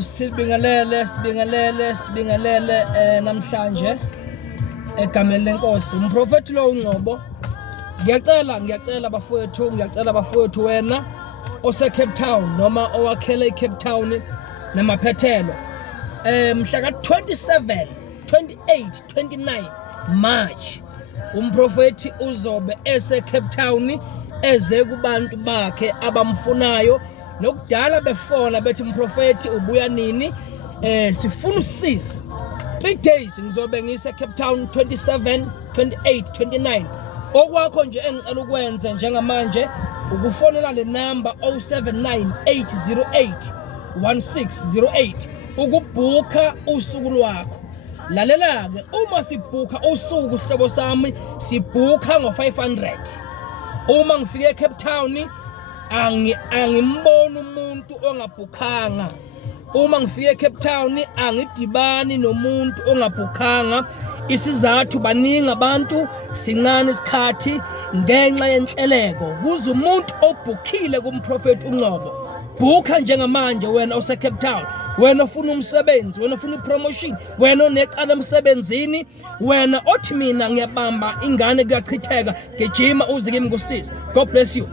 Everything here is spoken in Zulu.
Sibingelele namhlanje egameni lenkosi umprofeti lo uNgcobo. Ngiyacela bafowethu wena ose Cape Town noma owakhele iCape Town namaphethelo mhla ka 27, 28, 29 March umprofeti uzobe ese Cape Town eze kubantu bakhe abamfunayo nokudala befona bethi umprofeti ubuya nini sifuna usiza 3 days ngizobe ngise Cape Town 27, 28, 29 okwakho nje engicela ukwenza njengamanje ukufonela le number 0798081608 ukubhuka usuku lwakho. Lalela ke uma sibhuka usuku hlobo sami sibhuka ngo500. Uma ngifike eCape Town angimboni umuntu ongabhukanga. Uma ngifike eCape Town angidibani nomuntu ongabhukanga. Isizathu baningi abantu sincane isikhathi ngenxa yenhleleko. Kuze umuntu obhukile kumprofeti uNgcobo. Bhuka njengamanje wena ose Cape Town. Wena ufuna umsebenzi, wena ufuna ipromotion, wena onecala emsebenzini, wena othi mina ngiyabamba ingane kuyachitheka, gijima uze kimi ngusisi. God bless you.